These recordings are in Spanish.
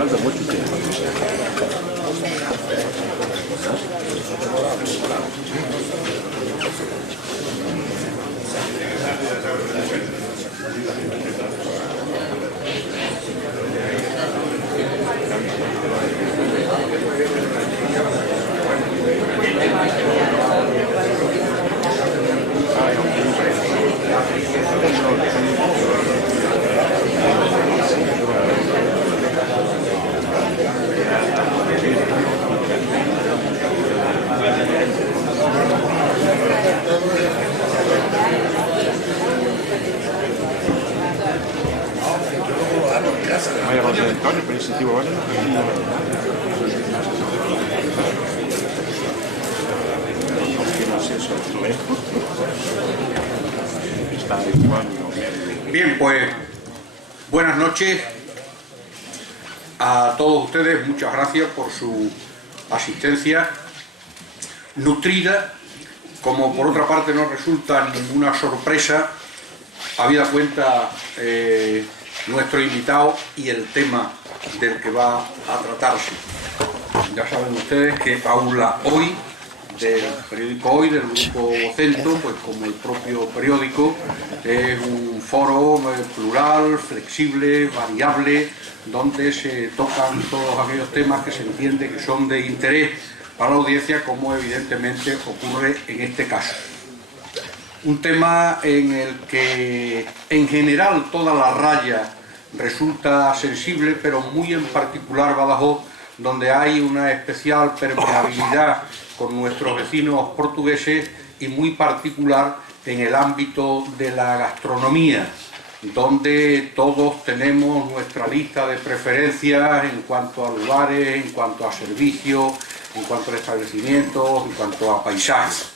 falta mucho tiempo. Vaya con el Antonio, pero incentivo, ¿vale? Bien, pues buenas noches a todos ustedes. Muchas gracias por su asistencia nutrida, como por otra parte no resulta ninguna sorpresa, habida cuenta nuestro invitado y el tema del que va a tratarse. Ya saben ustedes que Aula Hoy, del periódico Hoy, del grupo Vocento, pues como el propio periódico, es un foro plural, flexible, variable, donde se tocan todos aquellos temas que se entiende que son de interés para la audiencia, como evidentemente ocurre en este caso. Un tema en el que en general toda la raya resulta sensible, pero muy en particular Badajoz, donde hay una especial permeabilidad con nuestros vecinos portugueses y muy particular en el ámbito de la gastronomía, donde todos tenemos nuestra lista de preferencias en cuanto a lugares, en cuanto a servicios, en cuanto a establecimientos, en cuanto a paisajes.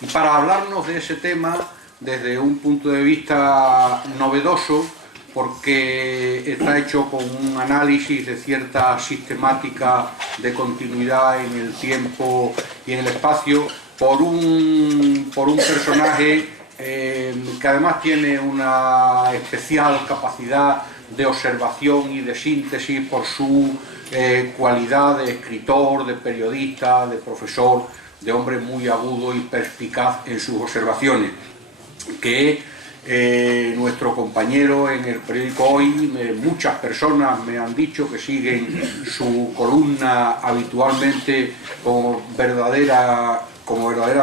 Y para hablarnos de ese tema desde un punto de vista novedoso, porque está hecho con un análisis de cierta sistemática de continuidad en el tiempo y en el espacio, por un personaje que además tiene una especial capacidad de observación y de síntesis por su cualidad de escritor, de periodista, de profesor, de hombre muy agudo y perspicaz en sus observaciones, que nuestro compañero en el periódico Hoy, muchas personas me han dicho que siguen su columna habitualmente como verdadera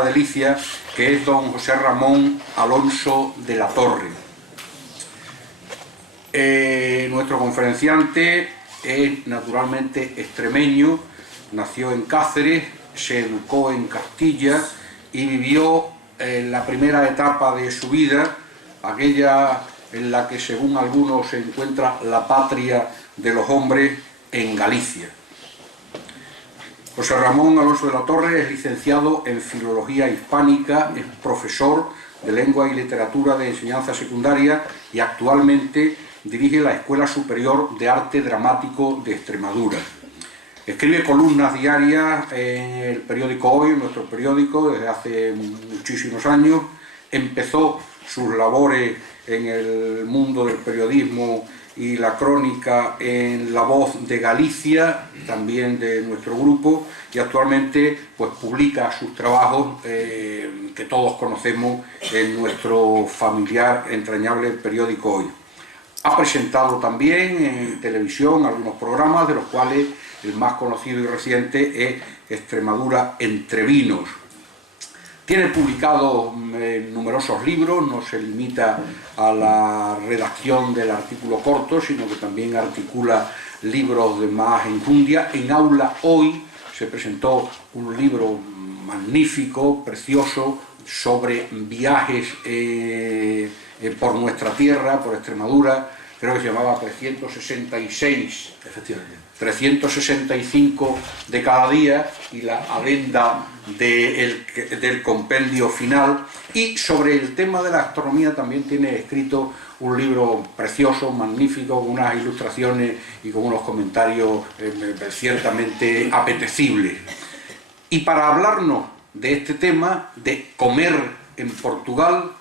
delicia, que es don José Ramón Alonso de la Torre. Nuestro conferenciante es naturalmente extremeño, nació en Cáceres, se educó en Castilla y vivió la primera etapa de su vida, aquella en la que según algunos se encuentra la patria de los hombres, en Galicia. José Ramón Alonso de la Torre es licenciado en Filología Hispánica, es profesor de Lengua y Literatura de Enseñanza Secundaria y actualmente dirige la Escuela Superior de Arte Dramático de Extremadura. Escribe columnas diarias en el periódico Hoy, en nuestro periódico, desde hace muchísimos años. Empezó sus labores en el mundo del periodismo y la crónica en La Voz de Galicia, también de nuestro grupo, y actualmente pues publica sus trabajos que todos conocemos en nuestro familiar, entrañable periódico Hoy. Ha presentado también en televisión algunos programas, de los cuales el más conocido y reciente es Extremadura entre vinos. Tiene publicado numerosos libros, no se limita a la redacción del artículo corto, sino que también articula libros de más enjundia. En Aula Hoy se presentó un libro magnífico, precioso, sobre viajes por nuestra tierra, por Extremadura, creo que se llamaba 366, Efectivamente. 365 de cada día, y la adenda del compendio final. Y sobre el tema de la astronomía también tiene escrito un libro precioso, magnífico, con unas ilustraciones y con unos comentarios ciertamente apetecibles. Y para hablarnos de este tema, de comer en Portugal,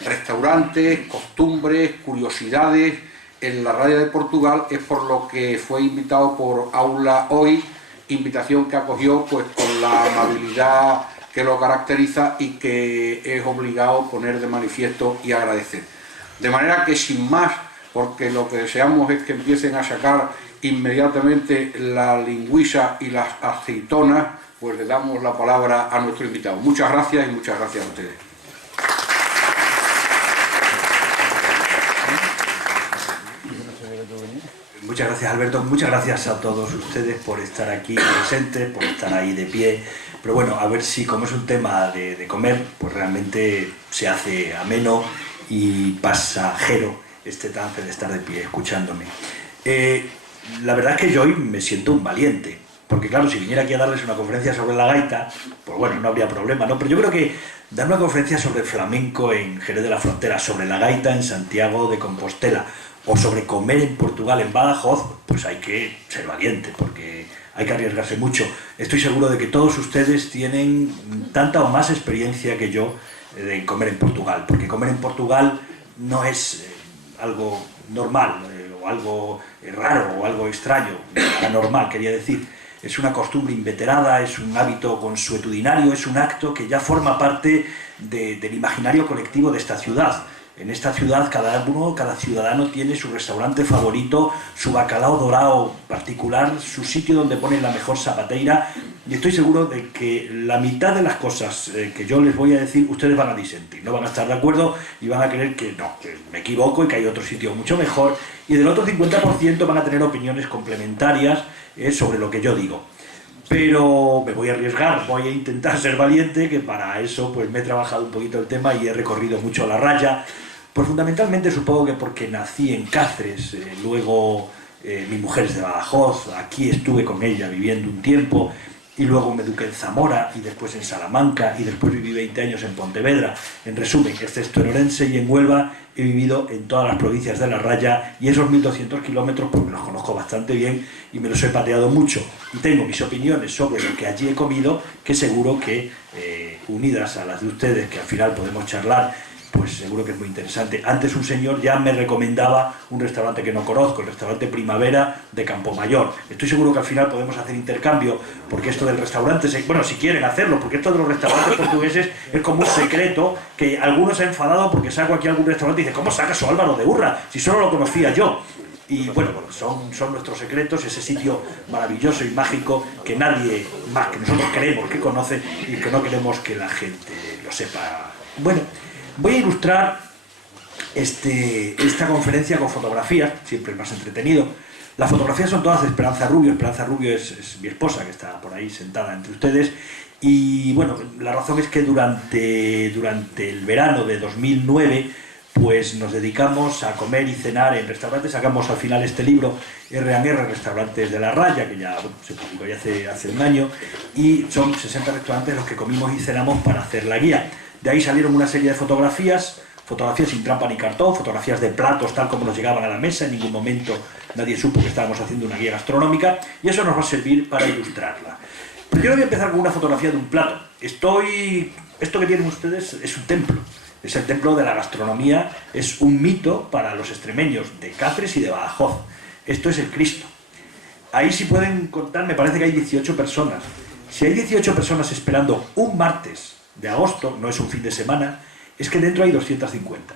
restaurantes, costumbres, curiosidades, en la radio de Portugal, es por lo que fue invitado por Aula Hoy, invitación que acogió pues con la amabilidad que lo caracteriza y que es obligado poner de manifiesto y agradecer. De manera que sin más, porque lo que deseamos es que empiecen a sacar inmediatamente la lingüisa y las aceitonas, pues le damos la palabra a nuestro invitado. Muchas gracias y muchas gracias a ustedes. Muchas gracias, Alberto. Muchas gracias a todos ustedes por estar aquí presentes, por estar ahí de pie. Pero bueno, a ver si, como es un tema de comer, pues realmente se hace ameno y pasajero este trance de estar de pie escuchándome. La verdad es que yo hoy me siento un valiente, porque claro, si viniera aquí a darles una conferencia sobre la gaita, pues bueno, no habría problema, ¿no? Pero yo creo que dar una conferencia sobre flamenco en Jerez de la Frontera, sobre la gaita en Santiago de Compostela, o sobre comer en Portugal, en Badajoz, pues hay que ser valiente, porque hay que arriesgarse mucho. Estoy seguro de que todos ustedes tienen tanta o más experiencia que yo de comer en Portugal, porque comer en Portugal no es algo normal, o algo raro, o algo extraño, anormal, quería decir. Es una costumbre inveterada, es un hábito consuetudinario, es un acto que ya forma parte del imaginario colectivo de esta ciudad. En esta ciudad cada ciudadano tiene su restaurante favorito, su bacalao dorado particular, su sitio donde ponen la mejor zapateira, y estoy seguro de que la mitad de las cosas que yo les voy a decir ustedes van a disentir, no van a estar de acuerdo y van a creer que no, que me equivoco y que hay otro sitio mucho mejor, y del otro 50% van a tener opiniones complementarias sobre lo que yo digo. Pero me voy a arriesgar, voy a intentar ser valiente, que para eso pues me he trabajado un poquito el tema y he recorrido mucho la raya. Pues fundamentalmente supongo que porque nací en Cáceres, luego mi mujer es de Badajoz, aquí estuve con ella viviendo un tiempo, y luego me eduqué en Zamora, y después en Salamanca, y después viví 20 años en Pontevedra. En resumen, excepto en Orense y en Huelva, he vivido en todas las provincias de la raya, y esos 1200 kilómetros pues me los conozco bastante bien y me los he pateado mucho. Y tengo mis opiniones sobre lo que allí he comido, que seguro que, unidas a las de ustedes, que al final podemos charlar, pues seguro que es muy interesante. Antes un señor ya me recomendaba un restaurante que no conozco, el restaurante Primavera de Campomayor. Estoy seguro que al final podemos hacer intercambio, porque esto del restaurante, bueno, si quieren hacerlo, porque esto de los restaurantes portugueses es como un secreto, que algunos se han enfadado porque saco aquí algún restaurante y dice, ¿cómo sacas a Álvaro de Urra? Si solo lo conocía yo. Y bueno, son nuestros secretos, ese sitio maravilloso y mágico que nadie más que nosotros queremos que conoce y que no queremos que la gente lo sepa. Bueno, voy a ilustrar esta conferencia con fotografías, siempre es más entretenido. Las fotografías son todas de Esperanza Rubio. Esperanza Rubio es mi esposa, que está por ahí sentada entre ustedes. Y bueno, la razón es que durante el verano de 2009 pues nos dedicamos a comer y cenar en restaurantes. Sacamos al final este libro, R&R, Restaurantes de la Raya, que ya se publicó ya hace un año, y son 60 restaurantes los que comimos y cenamos para hacer la guía. De ahí salieron una serie de fotografías sin trampa ni cartón, fotografías de platos tal como nos llegaban a la mesa. En ningún momento nadie supo que estábamos haciendo una guía gastronómica, y eso nos va a servir para ilustrarla. Pero yo voy a empezar con una fotografía de un plato. Esto que tienen ustedes es un templo. Es el templo de la gastronomía, es un mito para los extremeños de Cáceres y de Badajoz. Esto es el Cristo. Ahí si pueden contar, me parece que hay 18 personas. Si hay 18 personas esperando un martes de agosto, no es un fin de semana, es que dentro hay 250.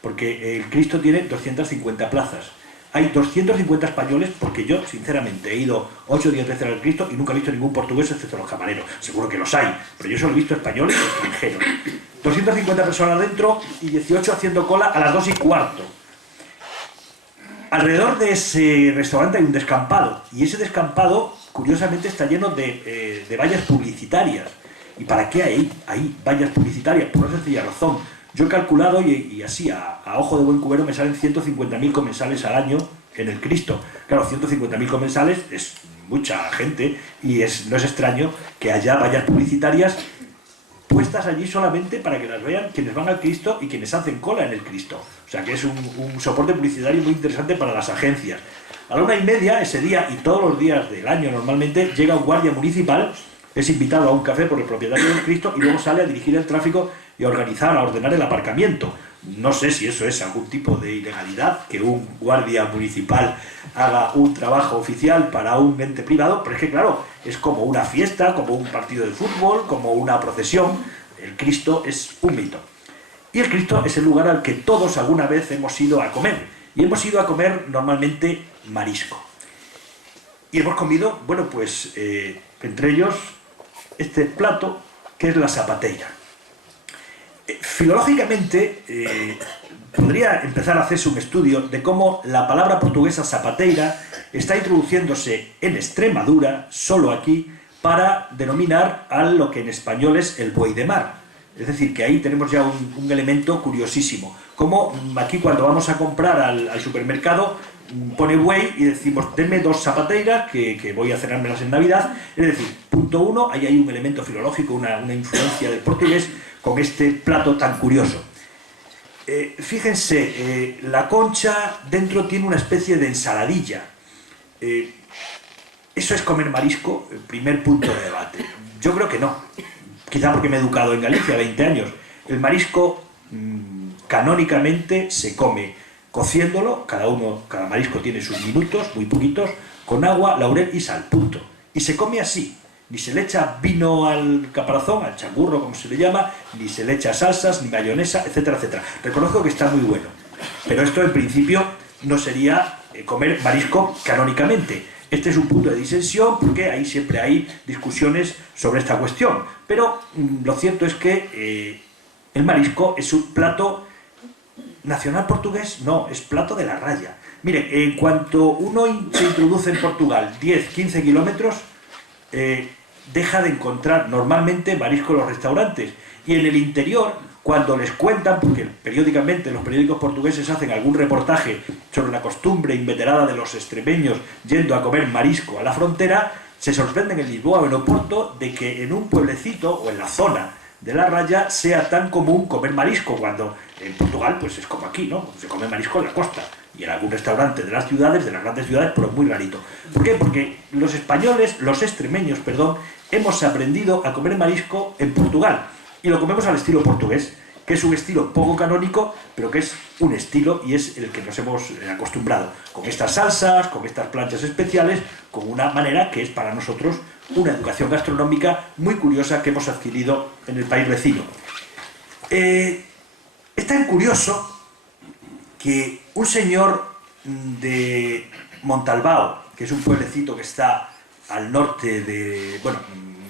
Porque el Cristo tiene 250 plazas. Hay 250 españoles, porque yo, sinceramente, he ido 8 o 10 veces al Cristo y nunca he visto ningún portugués excepto los camareros. Seguro que los hay, pero yo solo he visto españoles y extranjeros. 250 personas dentro y 18 haciendo cola a las 2:15. Alrededor de ese restaurante hay un descampado, y ese descampado, curiosamente, está lleno de vallas publicitarias. ¿Y para qué hay vallas publicitarias? Por una sencilla razón. Yo he calculado, y así a ojo de buen cubero, me salen 150.000 comensales al año en el Cristo. Claro, 150.000 comensales es mucha gente, y no es extraño que haya vallas publicitarias puestas allí solamente para que las vean quienes van al Cristo y quienes hacen cola en el Cristo. O sea que es un soporte publicitario muy interesante para las agencias. A la 1:30 ese día, y todos los días del año normalmente, llega un guardia municipal, es invitado a un café por el propietario del Cristo, y luego sale a dirigir el tráfico y a ordenar el aparcamiento. No sé si eso es algún tipo de ilegalidad, que un guardia municipal haga un trabajo oficial para un ente privado, pero es que claro, es como una fiesta, como un partido de fútbol, como una procesión. El Cristo es un mito. Y el Cristo es el lugar al que todos alguna vez hemos ido a comer. Y hemos ido a comer normalmente marisco. Y hemos comido, bueno, pues entre ellos este plato que es la sapateira. Filológicamente podría empezar a hacerse un estudio de cómo la palabra portuguesa zapateira está introduciéndose en Extremadura, solo aquí, para denominar a lo que en español es el buey de mar. Es decir, que ahí tenemos ya un elemento curiosísimo. Como aquí cuando vamos a comprar al supermercado pone buey y decimos, denme 2 zapateiras que voy a cenármelas en Navidad. Es decir, punto 1, ahí hay un elemento filológico, una influencia del portugués con este plato tan curioso. Fíjense, la concha dentro tiene una especie de ensaladilla. ¿Eso es comer marisco? El primer punto de debate. Yo creo que no. Quizá porque me he educado en Galicia 20 años. El marisco canónicamente se come cociéndolo, cada marisco tiene sus minutos, muy poquitos, con agua, laurel y sal, punto. Y se come así. Ni se le echa vino al caparazón, al changurro, como se le llama, ni se le echa salsas, ni mayonesa, etcétera, etcétera. Reconozco que está muy bueno. Pero esto, en principio, no sería comer marisco canónicamente. Este es un punto de disensión porque ahí siempre hay discusiones sobre esta cuestión. Pero lo cierto es que el marisco es un plato nacional portugués, no, es plato de la raya. Mire, en cuanto uno se introduce en Portugal 10-15 kilómetros, deja de encontrar normalmente marisco en los restaurantes. Y en el interior, cuando les cuentan, porque periódicamente los periódicos portugueses hacen algún reportaje sobre la costumbre inveterada de los extremeños yendo a comer marisco a la frontera, se sorprenden en Lisboa o en Oporto de que en un pueblecito o en la zona de la raya sea tan común comer marisco, cuando en Portugal pues es como aquí, ¿no? Se come marisco en la costa y en algún restaurante de las ciudades, de las grandes ciudades, pero muy rarito. ¿Por qué? Porque los españoles, los extremeños, perdón, hemos aprendido a comer marisco en Portugal y lo comemos al estilo portugués, que es un estilo poco canónico, pero que es un estilo y es el que nos hemos acostumbrado, con estas salsas, con estas planchas especiales, con una manera que es para nosotros una educación gastronómica muy curiosa que hemos adquirido en el país vecino. Es tan curioso que un señor de Montalbao, que es un pueblecito que está al norte de, bueno,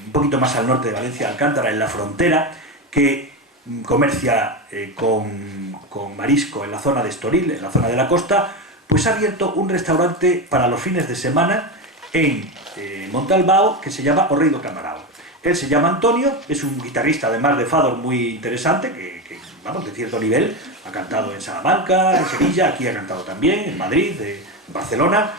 un poquito más al norte de Valencia de Alcántara, en la frontera, que comercia con marisco en la zona de Estoril, en la zona de la costa, pues ha abierto un restaurante para los fines de semana en Montalbao que se llama O Rei do Camarao. Él se llama Antonio, es un guitarrista además de fador muy interesante, que vamos, de cierto nivel, ha cantado en Salamanca, en Sevilla, aquí ha cantado también, en Madrid, en Barcelona,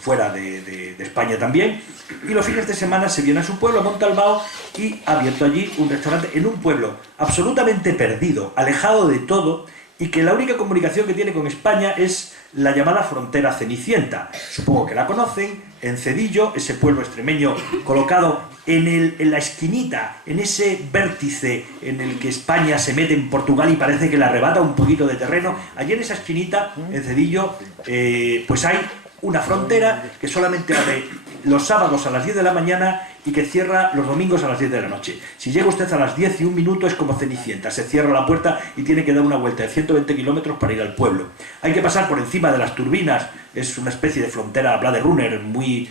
fuera de España también, y los fines de semana se viene a su pueblo, a Montalbao, y ha abierto allí un restaurante en un pueblo absolutamente perdido, alejado de todo, y que la única comunicación que tiene con España es la llamada frontera cenicienta. Supongo que la conocen, en Cedillo, ese pueblo extremeño colocado en la esquinita, en ese vértice en el que España se mete en Portugal y parece que le arrebata un poquito de terreno. Allí en esa esquinita, en Cedillo, pues hay una frontera que solamente abre los sábados a las 10 de la mañana y que cierra los domingos a las 10 de la noche. Si llega usted a las 10 y un minuto es como Cenicienta, se cierra la puerta y tiene que dar una vuelta de 120 kilómetros para ir al pueblo. Hay que pasar por encima de las turbinas, es una especie de frontera Blade Runner muy...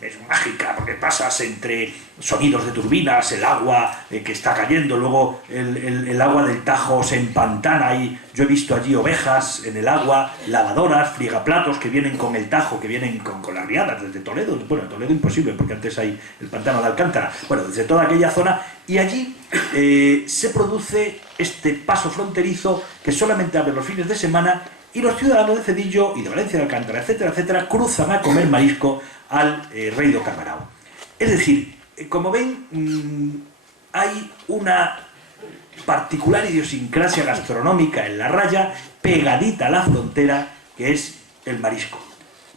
es mágica, porque pasas entre sonidos de turbinas, el agua que está cayendo, luego el agua del Tajo se empantana y yo he visto allí ovejas en el agua, lavadoras, friegaplatos que vienen con el Tajo, que vienen con las riadas desde Toledo, bueno, Toledo imposible porque antes hay el pantano de Alcántara, bueno, desde toda aquella zona, y allí se produce este paso fronterizo que solamente abre los fines de semana y los ciudadanos de Cedillo y de Valencia de Alcántara, etcétera, etcétera, cruzan a comer marisco al Rei do Camarao. Es decir, como ven, hay una particular idiosincrasia gastronómica en la raya, pegadita a la frontera, que es el marisco.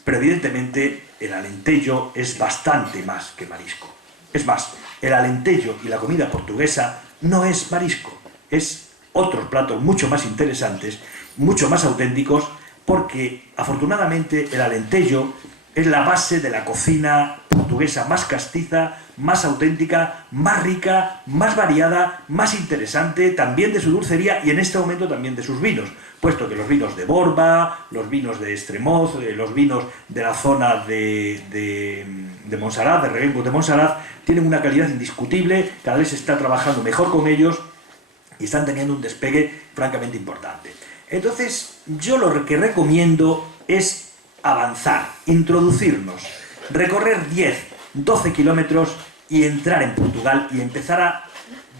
Pero evidentemente el alentejo es bastante más que marisco. Es más, el alentejo y la comida portuguesa no es marisco, es otros platos mucho más interesantes, mucho más auténticos, porque afortunadamente el Alentejo es la base de la cocina portuguesa más castiza, más auténtica, más rica, más variada, más interesante, también de su dulcería y en este momento también de sus vinos, puesto que los vinos de Borba, los vinos de Estremoz, los vinos de la zona de Montserrat, de Reguengos de Montserrat, tienen una calidad indiscutible, cada vez se está trabajando mejor con ellos y están teniendo un despegue francamente importante. Entonces, yo lo que recomiendo es avanzar, introducirnos, recorrer 10, 12 kilómetros y entrar en Portugal y empezar a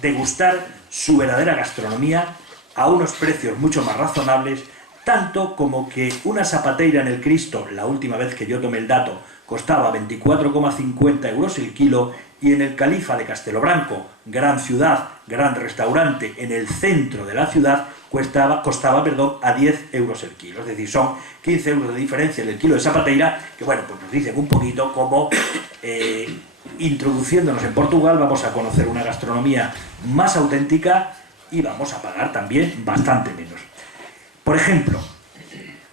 degustar su verdadera gastronomía a unos precios mucho más razonables, tanto como que una zapateira en el Cristo, la última vez que yo tomé el dato, costaba 24,50 euros el kilo, y en el Califa de Castelo-Branco, gran ciudad, gran restaurante en el centro de la ciudad, costaba a 10 euros el kilo. Es decir, son 15 euros de diferencia en el kilo de zapateira, que bueno, pues nos dicen un poquito cómo introduciéndonos en Portugal vamos a conocer una gastronomía más auténtica y vamos a pagar también bastante menos. Por ejemplo,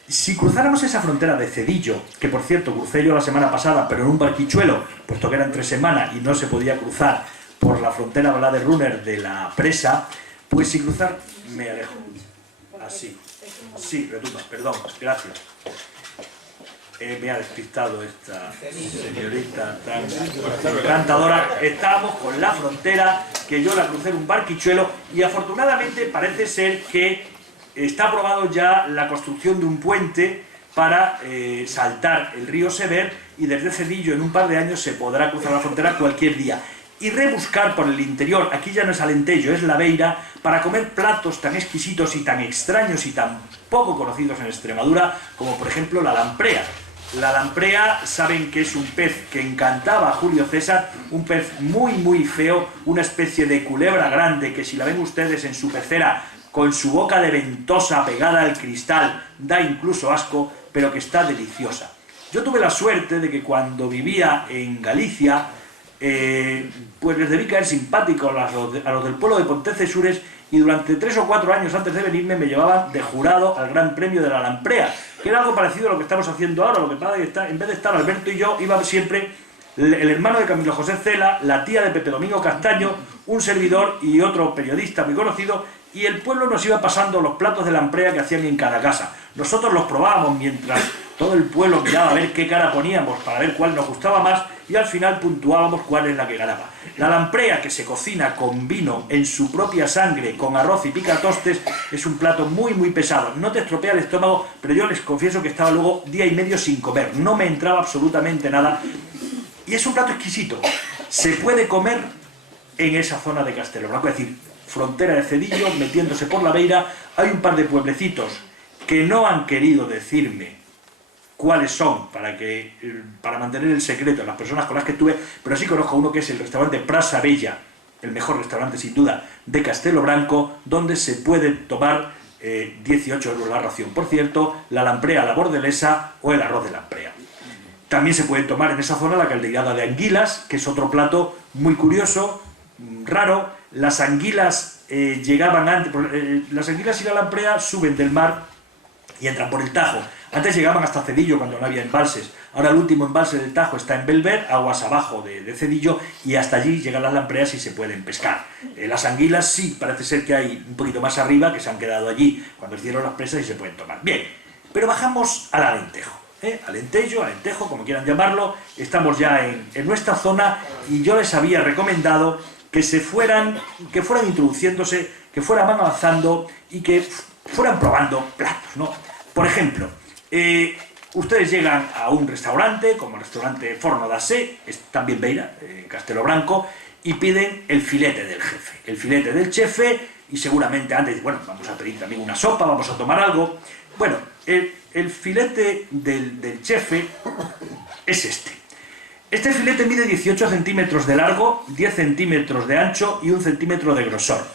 si cruzáramos esa frontera de Cedillo, que por cierto crucé yo la semana pasada, pero en un barquichuelo, puesto que era entre semana y no se podía cruzar por la frontera de Runner de la presa, pues si cruzar... me alejo. Así. Sí, retumba, perdón, gracias. Me ha despistado esta señorita tan encantadora. Estábamos con la frontera, que yo la crucé en un barquichuelo, y afortunadamente parece ser que está aprobado ya la construcción de un puente para saltar el río Sever, y desde Cedillo en un par de años se podrá cruzar la frontera cualquier día y rebuscar por el interior, aquí ya no es Alentejo, es La Beira, para comer platos tan exquisitos y tan extraños y tan poco conocidos en Extremadura, como por ejemplo la lamprea. La lamprea, saben que es un pez que encantaba a Julio César, un pez muy feo, una especie de culebra grande que si la ven ustedes en su pecera con su boca de ventosa pegada al cristal, da incluso asco, pero que está deliciosa. Yo tuve la suerte de que cuando vivía en Galicia, pues les debí caer simpático a los del pueblo de Pontecesures, y durante 3 o 4 años antes de venirme me llevaban de jurado al Gran Premio de la Lamprea, que era algo parecido a lo que estamos haciendo ahora. Lo que pasa es que en vez de estar Alberto y yo, iba siempre el hermano de Camilo José Cela, la tía de Pepe Domingo Castaño, un servidor y otro periodista muy conocido, y el pueblo nos iba pasando los platos de lamprea que hacían en cada casa. Nosotros los probábamos mientras todo el pueblo miraba a ver qué cara poníamos para ver cuál nos gustaba más, y al final puntuábamos cuál es la que ganaba. La lamprea, que se cocina con vino en su propia sangre, con arroz y picatostes, es un plato muy pesado. No te estropea el estómago, pero yo les confieso que estaba luego día y medio sin comer. No me entraba absolutamente nada. Y es un plato exquisito. Se puede comer en esa zona de Castelo-Branco, es decir, frontera de Cedillo, metiéndose por La Beira. Hay un par de pueblecitos que no han querido decirme cuáles son para mantener el secreto de las personas con las que estuve, pero sí conozco uno que es el restaurante Prasa Bella, el mejor restaurante sin duda de Castelo-Branco, donde se puede tomar 18 euros la ración. Por cierto, la lamprea a la bordelesa o el arroz de lamprea. También se puede tomar en esa zona la caldeirada de anguilas, que es otro plato muy curioso, raro. Las anguilas llegaban antes, las anguilas y la lamprea suben del mar y entran por el Tajo. Antes llegaban hasta Cedillo cuando no había embalses. Ahora el último embalse del Tajo está en Belver, aguas abajo de Cedillo, y hasta allí llegan las lampreas y se pueden pescar. Las anguilas sí, parece ser que hay un poquito más arriba, que se han quedado allí cuando hicieron las presas y se pueden tomar. Bien, pero bajamos al Alentejo. Alentejo, como quieran llamarlo. Estamos ya en nuestra zona, y yo les había recomendado que fueran introduciéndose, que fueran avanzando y que fueran probando platos, ¿no? Por ejemplo, ustedes llegan a un restaurante, como el restaurante Forno da Sé, es también Beira, Castelo-Branco, y piden el filete del jefe, el filete del chefe, y seguramente antes, bueno, vamos a pedir también una sopa, vamos a tomar algo. Bueno, el filete del chefe es este. Este filete mide 18 centímetros de largo, 10 centímetros de ancho y 1 centímetro de grosor.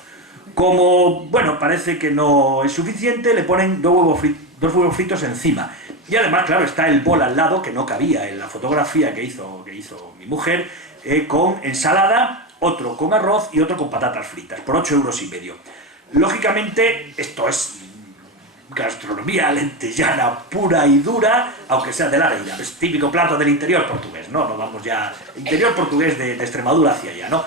Como, bueno, parece que no es suficiente, le ponen 2 huevos fritos encima. Y además, claro, está el bol al lado, que no cabía en la fotografía que hizo mi mujer, con ensalada, otro con arroz y otro con patatas fritas, por 8,5 euros. Lógicamente, esto es gastronomía lentejana pura y dura, aunque sea de la reina. Es típico plato del interior portugués, ¿no? No vamos ya... Interior portugués de Extremadura hacia allá, ¿no?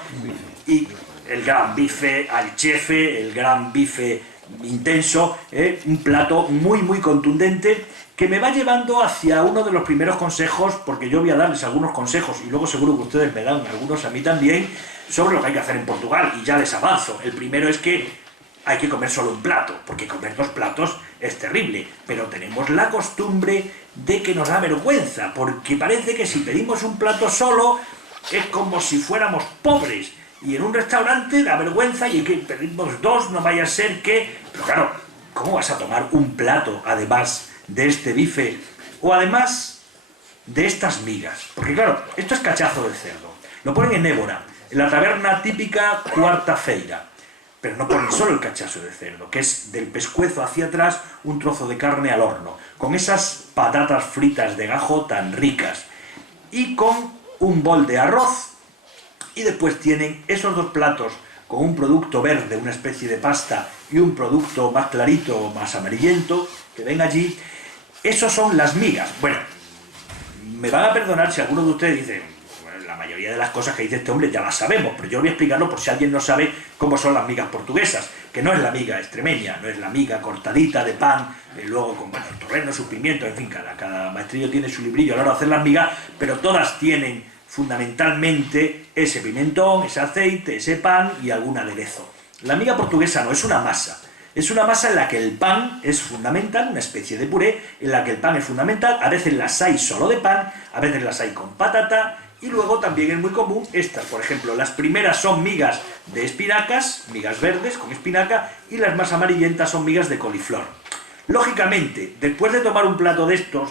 Y el gran bife al chefe, el gran bife intenso, un plato muy, muy contundente que me va llevando hacia uno de los primeros consejos, porque yo voy a darles algunos consejos y luego seguro que ustedes me dan algunos a mí también, sobre lo que hay que hacer en Portugal, y ya les avanzo. El primero es que hay que comer solo un plato, porque comer 2 platos es terrible, pero tenemos la costumbre de que nos da vergüenza, porque parece que si pedimos un plato solo es como si fuéramos pobres, y en un restaurante da vergüenza y que pedimos 2, no vaya a ser que... Pero claro, ¿cómo vas a tomar un plato además de este bife o además de estas migas? Porque claro, esto es cachazo de cerdo, lo ponen en Évora, en la taberna típica Cuarta-feira. Pero no ponen solo el cachazo de cerdo, que es del pescuezo hacia atrás un trozo de carne al horno, con esas patatas fritas de gajo tan ricas, y con un bol de arroz, y después tienen esos 2 platos con un producto verde, una especie de pasta, y un producto más clarito, más amarillento, que ven allí. Esos son las migas. Bueno, me van a perdonar si alguno de ustedes dice... La mayoría de las cosas que dice este hombre ya las sabemos, pero yo voy a explicarlo por si alguien no sabe cómo son las migas portuguesas, que no es la miga extremeña, no es la miga cortadita de pan, luego con torreno, sus pimientos, en fin, cada maestrillo tiene su librillo a la hora de hacer las migas, pero todas tienen fundamentalmente ese pimentón, ese aceite, ese pan y algún aderezo. La miga portuguesa no, es una masa. Es una masa en la que el pan es fundamental, una especie de puré, en la que el pan es fundamental, a veces las hay solo de pan, a veces las hay con patata, y luego también es muy común estas, por ejemplo, las primeras son migas de espinacas, migas verdes con espinaca, y las más amarillentas son migas de coliflor. Lógicamente, después de tomar un plato de estos,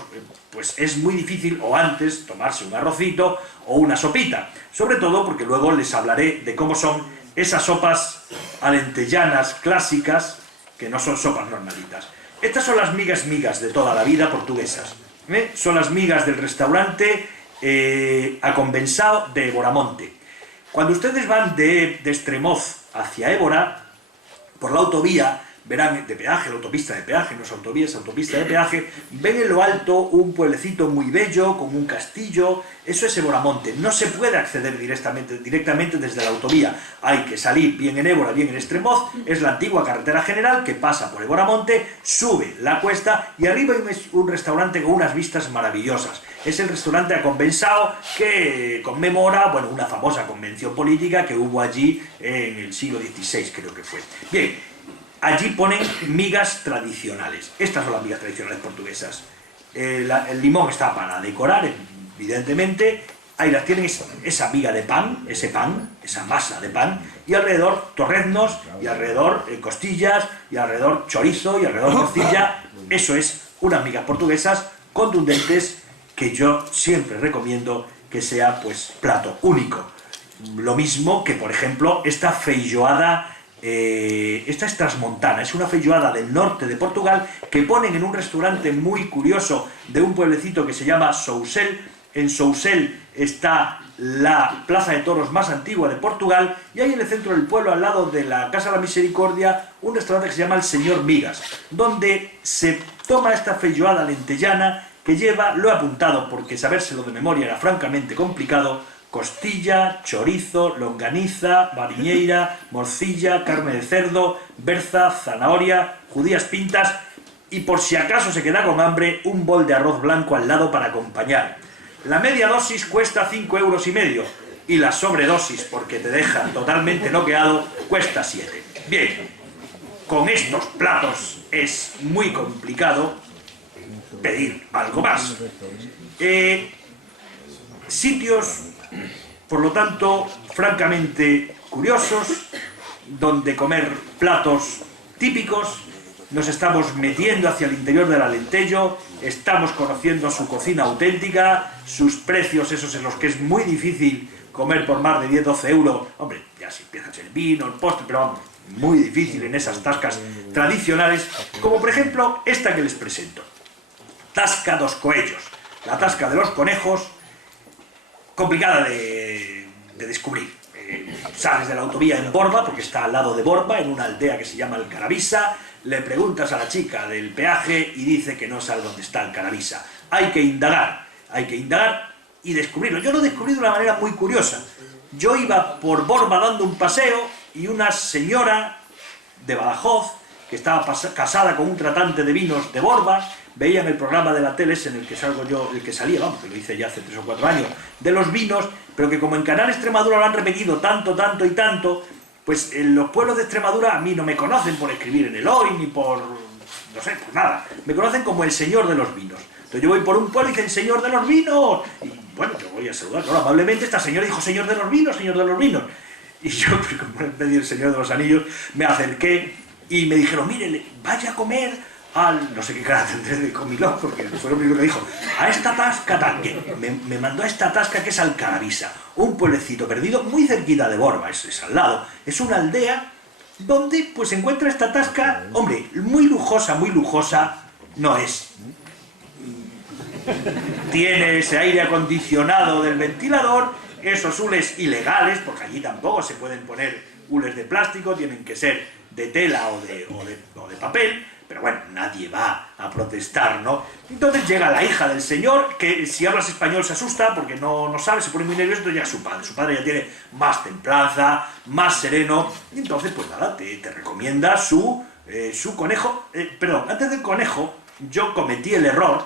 pues es muy difícil, o antes, tomarse un arrocito o una sopita, sobre todo porque luego les hablaré de cómo son esas sopas alentellanas clásicas, que no son sopas normalitas. Estas son las migas de toda la vida portuguesas, son las migas del restaurante a Convensao de Eboramonte. Cuando ustedes van de Estremoz hacia Évora, por la autovía, verán de peaje, la autopista de peaje, no es autovía, es autopista de peaje, ven en lo alto un pueblecito muy bello, con un castillo, eso es Eboramonte. No se puede acceder directamente desde la autovía, hay que salir bien en Évora, bien en Estremoz, es la antigua carretera general que pasa por Eboramonte, sube la cuesta y arriba hay un restaurante con unas vistas maravillosas. Es el restaurante A Convensao, que conmemora, bueno, una famosa convención política que hubo allí en el siglo XVI, creo que fue. Bien, allí ponen migas tradicionales. Estas son las migas tradicionales portuguesas. El limón está para decorar, evidentemente. Ahí las tienen, esa miga de pan, esa masa de pan, y alrededor torreznos, y alrededor costillas, y alrededor chorizo, y alrededor morcilla. Eso es unas migas portuguesas contundentes, que yo siempre recomiendo que sea, pues, plato único. Lo mismo que, por ejemplo, esta feijoada, esta es transmontana, es una feijoada del norte de Portugal que ponen en un restaurante muy curioso de un pueblecito que se llama Sousel. En Sousel está la plaza de toros más antigua de Portugal, y hay en el centro del pueblo, al lado de la Casa de la Misericordia, un restaurante que se llama El Señor Migas, donde se toma esta feijoada lentejana que lleva, lo he apuntado porque sabérselo de memoria era francamente complicado, costilla, chorizo, longaniza, mariñeira, morcilla, carne de cerdo, berza, zanahoria, judías pintas, y por si acaso se queda con hambre, un bol de arroz blanco al lado para acompañar. La media dosis cuesta 5,5 euros y la sobredosis, porque te deja totalmente noqueado, cuesta 7. Bien, con estos platos es muy complicado pedir algo más. Sitios, por lo tanto, francamente curiosos, donde comer platos típicos. Nos estamos metiendo hacia el interior del Alentejo, estamos conociendo su cocina auténtica, sus precios, esos en los que es muy difícil comer por más de 10-12 euros. Hombre, ya si empiezas el vino, el postre, pero vamos, muy difícil en esas tascas tradicionales, como por ejemplo esta que les presento. Tasca dos Coellos, la tasca de los conejos, complicada de descubrir. sales de la autovía en Borba, porque está al lado de Borba, en una aldea que se llama Alcaravisa, le preguntas a la chica del peaje y dice que no sabe dónde está Alcaravisa. Hay que indagar y descubrirlo. Yo lo descubrí de una manera muy curiosa. Yo iba por Borba dando un paseo y una señora de Badajoz, que estaba casada con un tratante de vinos de Borba, veía en el programa de la tele en el que salgo yo, el que salía, vamos, que lo hice ya hace 3 o 4 años, de los vinos, pero que como en Canal Extremadura lo han repetido tanto y tanto, pues en los pueblos de Extremadura a mí no me conocen por escribir en el Hoy, ni por, no sé, por nada. Me conocen como el señor de los vinos. Entonces yo voy por un pueblo y dicen, señor de los vinos. Y bueno, yo voy a saludar. Claro, amablemente esta señora dijo, señor de los vinos, señor de los vinos. Y yo, pues, como en medio del Señor de los Anillos, me acerqué y me dijeron, mire, vaya a comer al, no sé qué cara tendré de comilón, porque fue lo primero que dijo, a esta tasca tal, que me mandó a esta tasca que es Alcaravisa, un pueblecito perdido muy cerquita de Borba, es al lado, es una aldea donde pues se encuentra esta tasca, hombre, muy lujosa no es. Tiene ese aire acondicionado del ventilador, esos hules ilegales, porque allí tampoco se pueden poner hules de plástico, tienen que ser de tela o de papel, pero bueno, nadie va a protestar, ¿no? Entonces llega la hija del señor, que si hablas español se asusta, porque no sabe, se pone muy nervioso, entonces llega su padre ya tiene más templanza, más sereno, y entonces pues nada, te recomienda su conejo, perdón, antes del conejo, yo cometí el error,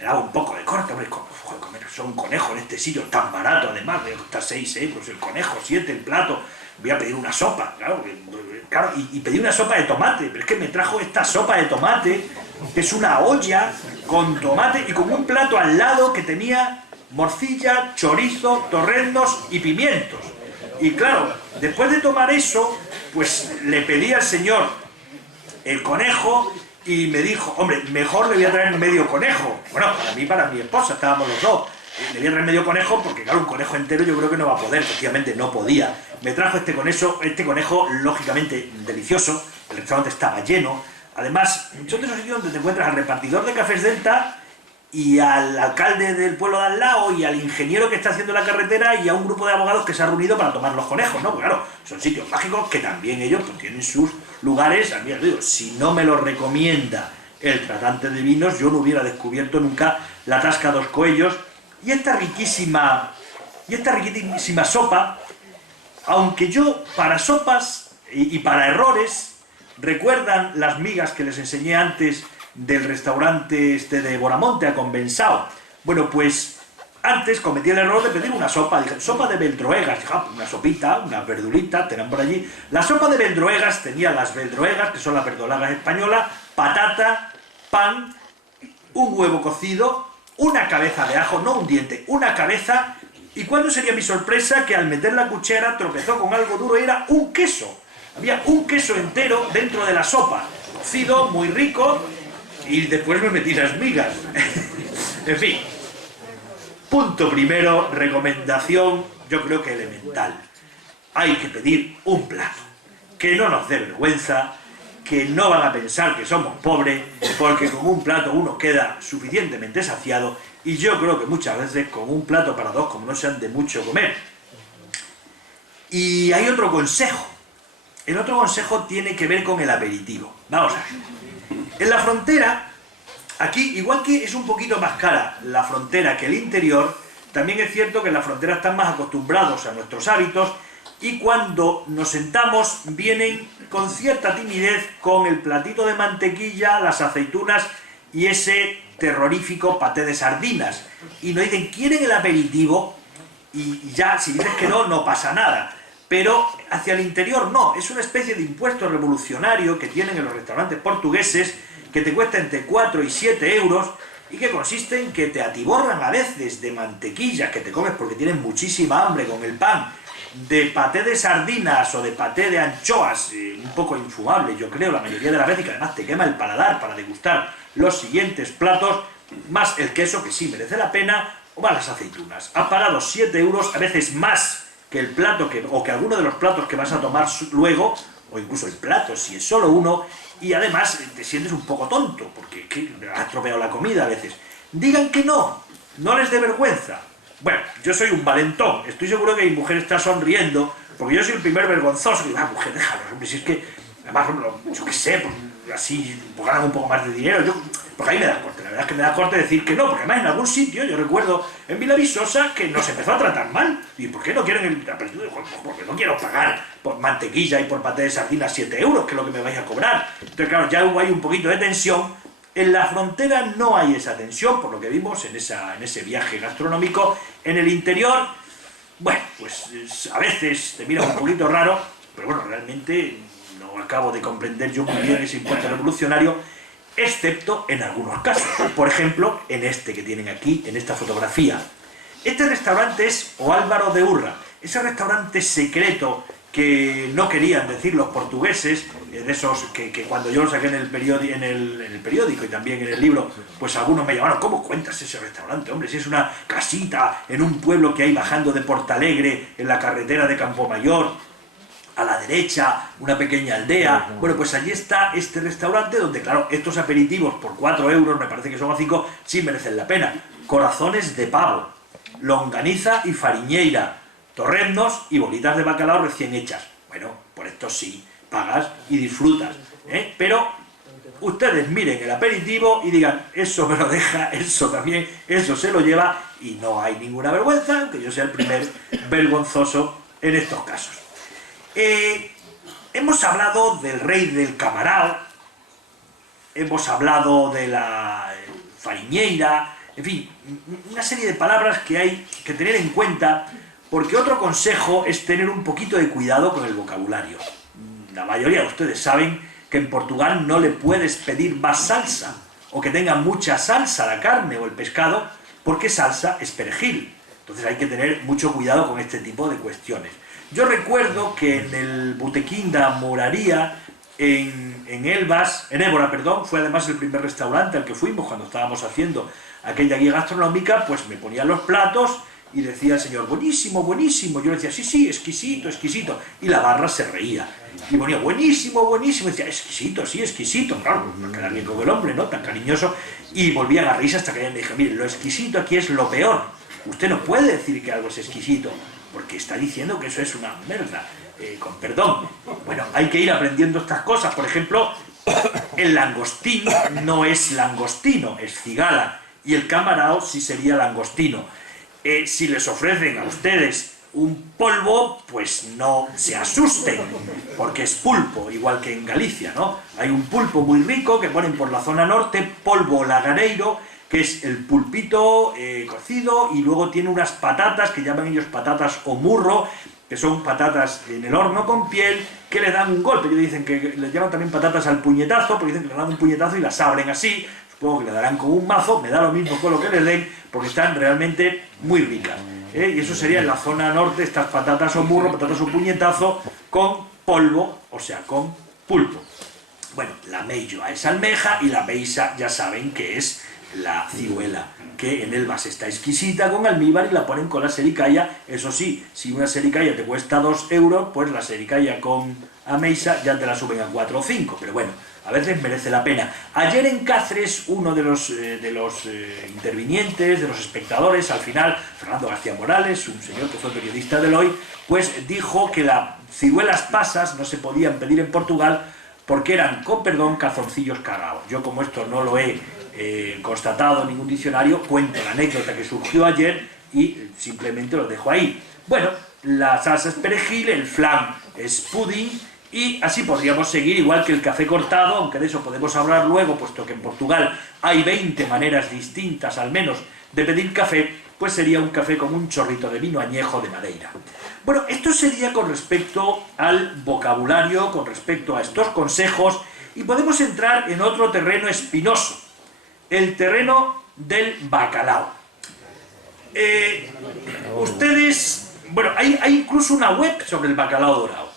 era un poco de corte, hombre, comer un conejo en este sitio tan barato, además de costar 6 euros el conejo, 7 el plato, voy a pedir una sopa, claro, y pedí una sopa de tomate, pero es que me trajo esta sopa de tomate, que es una olla con tomate y con un plato al lado que tenía morcilla, chorizo, torrendos y pimientos. Y claro, después de tomar eso, pues le pedí al señor el conejo y me dijo, hombre, mejor le voy a traer medio conejo. Bueno, para mí, para mi esposa, estábamos los dos. Le voy a traer medio conejo porque, claro, un conejo entero yo creo que no va a poder, efectivamente no podía. Me trajo este conejo, lógicamente delicioso, el restaurante estaba lleno. Además, son de esos sitios donde te encuentras al repartidor de Cafés Delta y al alcalde del pueblo de al lado y al ingeniero que está haciendo la carretera y a un grupo de abogados que se ha reunido para tomar los conejos, ¿no? Porque claro, son sitios mágicos que también ellos pues, tienen sus lugares. A mí os digo, si no me lo recomienda el tratante de vinos, yo no hubiera descubierto nunca la Tasca Dos Coellos y esta riquísima sopa, aunque yo para sopas y para errores, recuerdan las migas que les enseñé antes del restaurante este de Boramonte a Convensao. Bueno, pues antes cometí el error de pedir una sopa, dije, sopa de beldroegas, dije, una sopita, una verdurita, tenían por allí. La sopa de beldroegas tenía las beldroegas, que son las verdolagas españolas, patata, pan, un huevo cocido, una cabeza de ajo, no un diente, una cabeza, y cuándo sería mi sorpresa que al meter la cuchara tropezó con algo duro y era un queso. Había un queso entero dentro de la sopa, cocido, muy rico, y después me metí las migas. En fin, punto primero, recomendación, yo creo que elemental. Hay que pedir un plato, que no nos dé vergüenza, que no van a pensar que somos pobres, porque con un plato uno queda suficientemente saciado, y yo creo que muchas veces con un plato para dos, como no sean de mucho comer. Y hay otro consejo. El otro consejo tiene que ver con el aperitivo. Vamos a ver. En la frontera, aquí, igual que es un poquito más cara la frontera que el interior, también es cierto que en la frontera están más acostumbrados a nuestros hábitos y cuando nos sentamos vienen con cierta timidez con el platito de mantequilla, las aceitunas y ese terrorífico paté de sardinas. Y nos dicen, ¿quieren el aperitivo? Y ya, si dices que no, no pasa nada. Pero hacia el interior no, es una especie de impuesto revolucionario que tienen en los restaurantes portugueses que te cuesta entre 4 y 7 euros y que consiste en que te atiborran a veces de mantequilla que te comes porque tienes muchísima hambre con el pan, de paté de sardinas o de paté de anchoas, un poco infumable yo creo la mayoría de las veces, que además te quema el paladar para degustar los siguientes platos, más el queso que sí merece la pena, o más las aceitunas. Has pagado 7 euros, a veces más que el plato o que alguno de los platos que vas a tomar luego, o incluso el plato si es solo uno, y además te sientes un poco tonto, porque has tropeado la comida a veces. Digan que no les dé vergüenza. Bueno, yo soy un valentón, estoy seguro que mi mujer está sonriendo, porque yo soy el primer vergonzoso, y digo, mujer, déjalo, hombre, si es que, además, yo qué sé, pues así, pues ganan un poco más de dinero, porque ahí me da corte, la verdad es que me da corte decir que no, porque además en algún sitio, yo recuerdo en Villavisosa que nos empezó a tratar mal, y ¿por qué no quieren el porque no quiero pagar por mantequilla y por paté de sardinas 7 euros, que es lo que me vais a cobrar? Entonces claro, ya hubo ahí un poquito de tensión. En la frontera no hay esa tensión, por lo que vimos en ese viaje gastronómico. En el interior, bueno, pues a veces te miran un poquito raro, pero bueno, realmente no acabo de comprender yo muy bien ese impuesto revolucionario, excepto en algunos casos. Por ejemplo, en este que tienen aquí, en esta fotografía. Este restaurante es O Álvaro de Urra, ese restaurante secreto que no querían decir los portugueses, de esos que cuando yo lo saqué en el periódico y también en el libro, pues algunos me llamaron, ¿cómo cuentas ese restaurante, hombre? Si es una casita en un pueblo que hay bajando de Portalegre, en la carretera de Campomayor, a la derecha, una pequeña aldea. Bueno, pues allí está este restaurante donde, claro, estos aperitivos por 4 euros, me parece que son a 5, sí merecen la pena. Corazones de pavo, longaniza y fariñeira, torreznos y bolitas de bacalao recién hechas. Bueno, por esto sí, pagas y disfrutas, ¿eh? Pero ustedes miren el aperitivo y digan, eso me lo deja, eso también, eso se lo lleva, y no hay ninguna vergüenza, aunque yo sea el primer vergonzoso en estos casos. Hemos hablado del rey del camarao, hemos hablado de la fariñeira, en fin, una serie de palabras que hay que tener en cuenta, porque otro consejo es tener un poquito de cuidado con el vocabulario. La mayoría de ustedes saben que en Portugal no le puedes pedir más salsa, o que tenga mucha salsa la carne o el pescado, porque salsa es perejil. Entonces hay que tener mucho cuidado con este tipo de cuestiones. Yo recuerdo que en el Botequín da Moraría, en Évora, fue además el primer restaurante al que fuimos cuando estábamos haciendo aquella guía gastronómica, pues me ponían los platos y decía el señor, buenísimo, buenísimo. Yo le decía, sí, sí, exquisito, exquisito. Y la barra se reía. Y ponía, buenísimo, buenísimo. Y decía, exquisito, sí, exquisito. Claro, para quedar bien con el hombre, ¿no? Tan cariñoso. Y volvía a la risa hasta que ella me dijo, mire, lo exquisito aquí es lo peor. Usted no puede decir que algo es exquisito, porque está diciendo que eso es una merda. Con perdón. Bueno, hay que ir aprendiendo estas cosas. Por ejemplo, el langostín no es langostino, es cigala. Y el camarao sí sería langostino. Si les ofrecen a ustedes un polvo, pues no se asusten, porque es pulpo, igual que en Galicia, ¿no? Hay un pulpo muy rico que ponen por la zona norte, polvo lagareiro, que es el pulpito cocido, y luego tiene unas patatas que llaman ellos patatas o murro, que son patatas en el horno con piel, que le dan un golpe. Ellos dicen que les llaman también patatas al puñetazo, porque dicen que le dan un puñetazo y las abren así. Supongo que le darán con un mazo, me da lo mismo con lo que les den, porque están realmente muy ricas. Y eso sería en la zona norte, estas patatas o murro, patatas o puñetazo, con polvo, o sea, con pulpo. Bueno, la meilloa es almeja, y la beisa ya saben que es la ciruela, que en Elvas está exquisita con almíbar y la ponen con la sericaya. Eso sí, si una sericaya te cuesta 2 euros, pues la sericaya con ameixa ya te la suben a 4 o 5, pero bueno, a veces merece la pena. Ayer en Cáceres, uno de los intervinientes, de los espectadores, al final, Fernando García Morales, un señor que fue periodista del Hoy, pues dijo que las ciruelas pasas no se podían pedir en Portugal porque eran, con perdón, calzoncillos cagados. Yo, como esto no lo he constatado en ningún diccionario, cuento la anécdota que surgió ayer y simplemente lo dejo ahí. Bueno, la salsa es perejil, el flan es pudding, y así podríamos seguir, igual que el café cortado, aunque de eso podemos hablar luego, puesto que en Portugal hay 20 maneras distintas al menos de pedir café, pues sería un café con un chorrito de vino añejo de Madeira. Bueno, esto sería con respecto al vocabulario, con respecto a estos consejos, y podemos entrar en otro terreno espinoso, el terreno del bacalao. Ustedes, bueno, hay incluso una web sobre el bacalao dorado.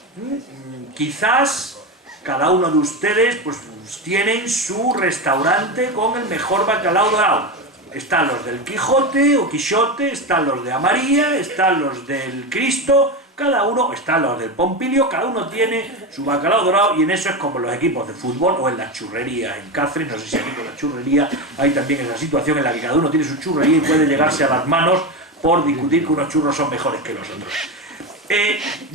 Quizás cada uno de ustedes pues tienen su restaurante con el mejor bacalao dorado. Están los del Quijote o Quixote, están los de Amaría, están los del Cristo, cada uno, están los del Pompilio, cada uno tiene su bacalao dorado, y en eso es como los equipos de fútbol o en la churrería en Cáceres. No sé si aquí con la churrería hay también esa situación en la que cada uno tiene su churrería y puede llegarse a las manos por discutir que unos churros son mejores que los otros.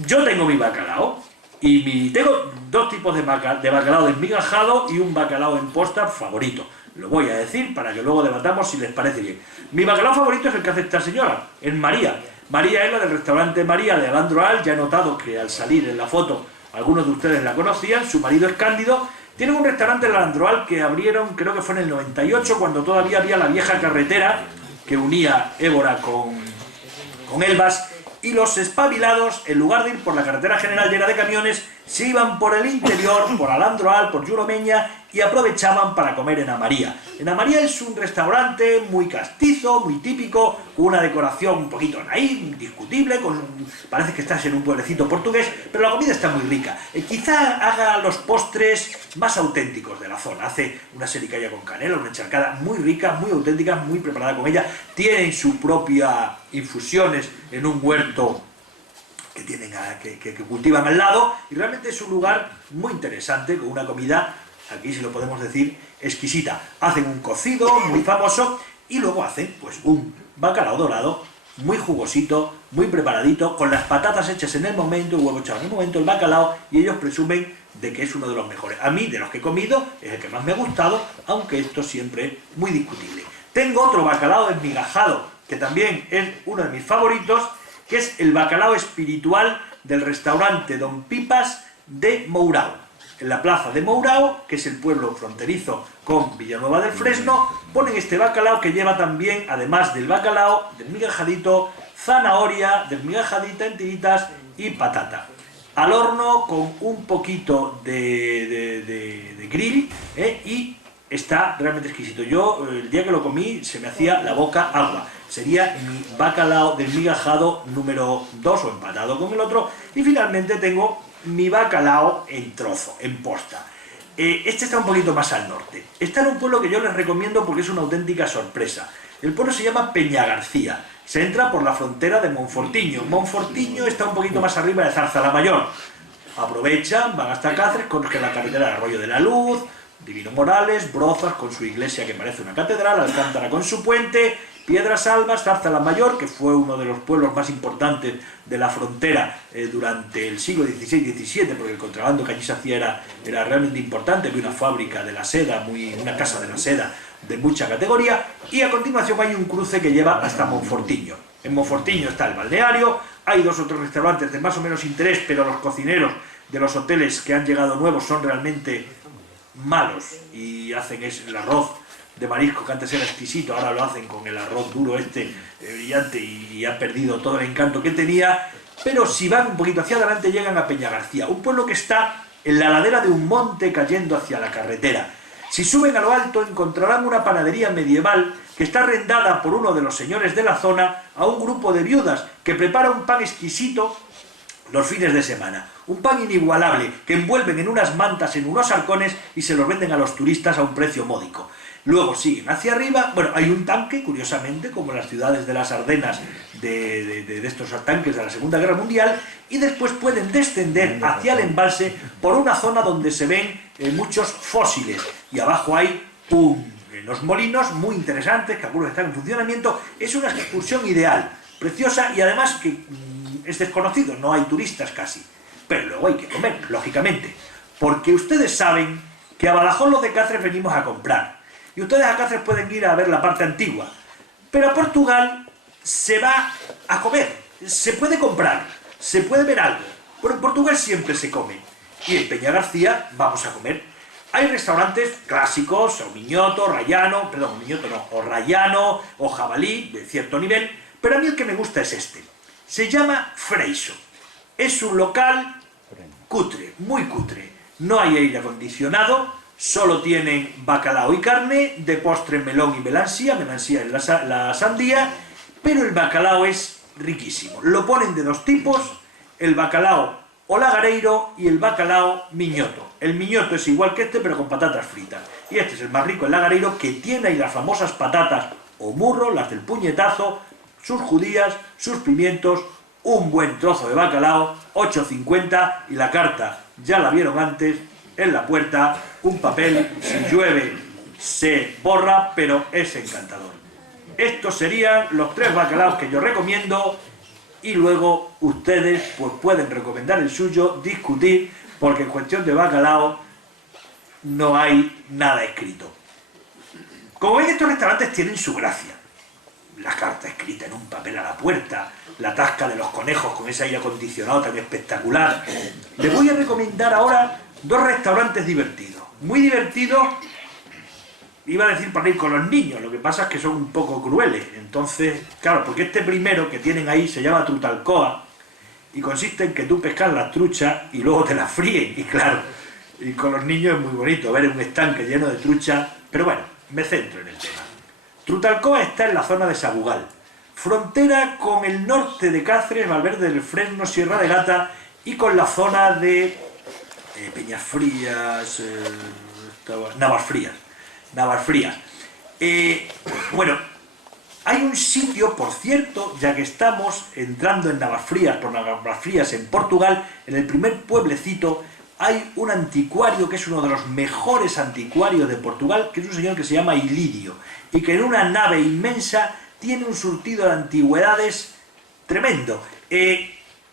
Yo tengo mi bacalao. Y tengo dos tipos de bacalao desmigajado y un bacalao en posta favorito. Lo voy a decir para que luego debatamos si les parece bien. Mi bacalao favorito es el que hace esta señora, es María. María es la del restaurante María de Alandroal. Ya he notado que al salir en la foto algunos de ustedes la conocían. Su marido es Cándido. Tienen un restaurante en Alandroal que abrieron, creo que fue en el 98, cuando todavía había la vieja carretera que unía Évora con Elvas. Y los espabilados, en lugar de ir por la carretera general llena de camiones, se iban por el interior, por Alandroal, por Yuromeña, y aprovechaban para comer en Amaría. En Amaría es un restaurante muy castizo, muy típico, con una decoración un poquito naif, discutible, parece que estás en un pueblecito portugués, pero la comida está muy rica. Quizá haga los postres más auténticos de la zona. Hace una sericaya con canela, una encharcada muy rica, muy auténtica, muy preparada con ella. Tienen su propia infusiones en un huerto que cultivan al lado, y realmente es un lugar muy interesante, con una comida, aquí si lo podemos decir, exquisita. Hacen un cocido muy famoso y luego hacen pues un bacalao dorado muy jugosito, muy preparadito, con las patatas hechas en el momento, el huevo echado en el momento, el bacalao, y ellos presumen de que es uno de los mejores. A mí, de los que he comido, es el que más me ha gustado, aunque esto siempre es muy discutible. Tengo otro bacalao desmigajado, que también es uno de mis favoritos, que es el bacalao espiritual del restaurante Don Pipas de Mourao. En la plaza de Mourao, que es el pueblo fronterizo con Villanueva del Fresno, ponen este bacalao que lleva también, además del bacalao desmigajadito, zanahoria desmigajadita en tiritas y patata. Al horno con un poquito de grill, y está realmente exquisito. Yo, el día que lo comí, se me hacía la boca agua. Sería mi bacalao desmigajado número 2, o empatado con el otro. Y finalmente tengo mi bacalao en trozo, en posta. Este está un poquito más al norte. Está en un pueblo que yo les recomiendo porque es una auténtica sorpresa. El pueblo se llama Peñagarcía. Se entra por la frontera de Monfortiño. Monfortiño está un poquito más arriba de Zarzalamayor. Aprovechan, van hasta Cáceres, conocen la carretera de Arroyo de la Luz, Divino Morales, Brozas con su iglesia que parece una catedral, Alcántara con su puente, Piedras Albas, Zarzalamayor, que fue uno de los pueblos más importantes de la frontera durante el siglo XVI y XVII, porque el contrabando que allí se hacía era realmente importante. Había una fábrica de la seda, una casa de la seda de mucha categoría, y a continuación hay un cruce que lleva hasta Monfortiño. En Monfortiño está el balneario, hay dos otros restaurantes de más o menos interés, pero los cocineros de los hoteles que han llegado nuevos son realmente malos y hacen el arroz de marisco que antes era exquisito, ahora lo hacen con el arroz duro brillante, y ha perdido todo el encanto que tenía. Pero si van un poquito hacia adelante llegan a Peñagarcía, un pueblo que está en la ladera de un monte cayendo hacia la carretera. Si suben a lo alto encontrarán una panadería medieval que está arrendada por uno de los señores de la zona a un grupo de viudas que prepara un pan exquisito los fines de semana. Un pan inigualable que envuelven en unas mantas en unos arcones y se los venden a los turistas a un precio módico. Luego siguen hacia arriba, bueno, hay un tanque, curiosamente, como las ciudades de las Ardenas, de estos tanques de la Segunda Guerra Mundial, y después pueden descender hacia el embalse por una zona donde se ven muchos fósiles, y abajo hay unos molinos muy interesantes, que algunos están en funcionamiento. Es una excursión ideal, preciosa, y además que es desconocido, no hay turistas casi. Pero luego hay que comer, lógicamente, porque ustedes saben que a Badajoz los de Cáceres venimos a comprar. Y ustedes a Cáceres pueden ir a ver la parte antigua, pero a Portugal se va a comer, se puede comprar, se puede ver algo. Pero en Portugal siempre se come, y en Peñagarcía vamos a comer. Hay restaurantes clásicos, o miñoto, rayano, perdón, miñoto no, o rayano, o jabalí, de cierto nivel, pero a mí el que me gusta es este. Se llama Freixo. Es un local cutre, muy cutre. No hay aire acondicionado. Solo tienen bacalao y carne, de postre melón y melansía es la sandía, pero el bacalao es riquísimo. Lo ponen de dos tipos, el bacalao o lagareiro y el bacalao miñoto. El miñoto es igual que este, pero con patatas fritas. Y este es el más rico, el lagareiro, que tiene ahí las famosas patatas o murro, las del puñetazo, sus judías, sus pimientos, un buen trozo de bacalao, 8,50, y la carta, ya la vieron antes, en la puerta, un papel, si llueve se borra, pero es encantador. Estos serían los 3 bacalaos que yo recomiendo. y luego ustedes pues pueden recomendar el suyo, discutir, porque en cuestión de bacalao no hay nada escrito. Como veis, estos restaurantes tienen su gracia. La carta escrita en un papel a la puerta, la tasca de los conejos con ese aire acondicionado tan espectacular. Les voy a recomendar ahora dos restaurantes divertidos. Muy divertidos, iba a decir para ir con los niños, lo que pasa es que son un poco crueles. Entonces, claro, porque este primero que tienen ahí se llama Trutalcoa y consiste en que tú pescas las truchas y luego te las fríen. Y claro, y con los niños es muy bonito ver un estanque lleno de truchas, pero bueno, me centro en el tema. Trutalcoa está en la zona de Sabugal, frontera con el norte de Cáceres, Valverde del Fresno, Sierra de Gata y con la zona de Peñafrías, Navalfrías. Bueno, hay un sitio, por cierto, ya que estamos entrando en Navalfrías en Portugal, en el primer pueblecito, hay un anticuario que es uno de los mejores anticuarios de Portugal, que es un señor que se llama Ilidio, y que en una nave inmensa tiene un surtido de antigüedades tremendo.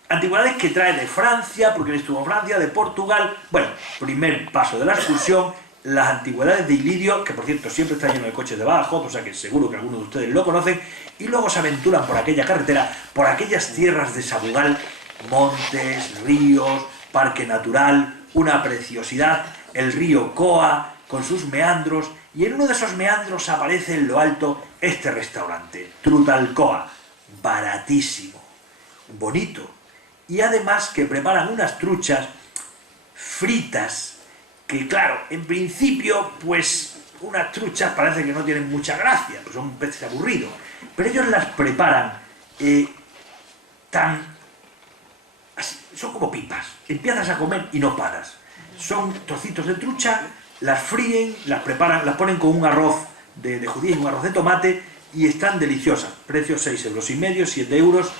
Antigüedades que trae de Francia, porque él estuvo en Francia, de Portugal. Bueno, primer paso de la excursión, las antigüedades de Ilidio, que por cierto siempre está lleno de coches de bajos, o sea que seguro que algunos de ustedes lo conocen, y luego se aventuran por aquella carretera, por aquellas tierras de Sabugal, montes, ríos, parque natural, una preciosidad, el río Coa con sus meandros, y en uno de esos meandros aparece en lo alto este restaurante, Trutalcoa, baratísimo, bonito, y además que preparan unas truchas fritas, que claro, en principio pues unas truchas parece que no tienen mucha gracia, pues son peces aburridos, pero ellos las preparan son como pipas, empiezas a comer y no paras. Son trocitos de trucha, las fríen, las preparan, las ponen con un arroz de judías y un arroz de tomate y están deliciosas. Precio 6,5 €, 7 €.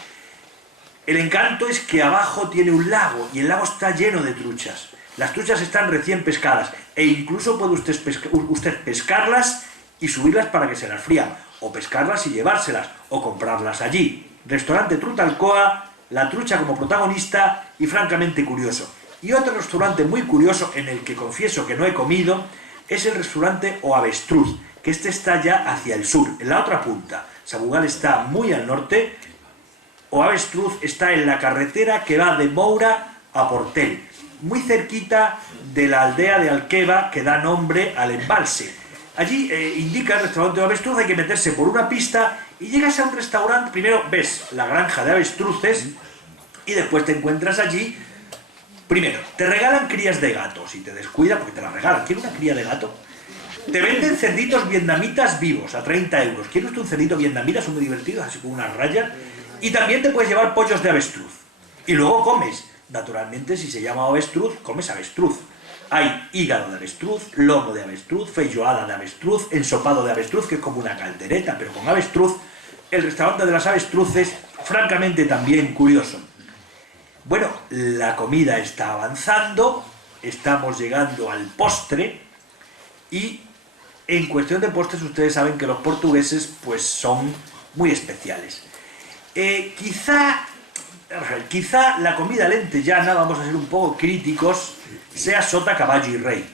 El encanto es que abajo tiene un lago y el lago está lleno de truchas. Las truchas están recién pescadas e incluso puede usted pescarlas y subirlas para que se las frían, o pescarlas y llevárselas, o comprarlas allí. Restaurante Trutalcoa, la trucha como protagonista y francamente curioso. Y otro restaurante muy curioso en el que confieso que no he comido es el restaurante O Avestruz, que este está ya hacia el sur, en la otra punta. Sabugal está muy al norte, O Avestruz está en la carretera que va de Moura a Portel, muy cerquita de la aldea de Alqueva que da nombre al embalse. Allí indica el restaurante O Avestruz, hay que meterse por una pista y llegas a un restaurante, primero ves la granja de avestruces y después te encuentras allí. Primero, te regalan crías de gato, si te descuidas, porque te las regalan. ¿Quiere una cría de gato? Te venden cerditos vietnamitas vivos a 30 €. ¿Quiere usted un cerdito vietnamita? Son muy divertidos, así con unas rayas. Y también te puedes llevar pollos de avestruz. Y luego comes. Naturalmente, si se llama avestruz, comes avestruz. Hay hígado de avestruz, lomo de avestruz, feijoada de avestruz, ensopado de avestruz, que es como una caldereta, pero con avestruz. El restaurante de las avestruces, francamente también curioso. Bueno, la comida está avanzando, estamos llegando al postre y en cuestión de postres ustedes saben que los portugueses pues son muy especiales. Quizá la comida lentejana, vamos a ser un poco críticos, sea sota, caballo y rey.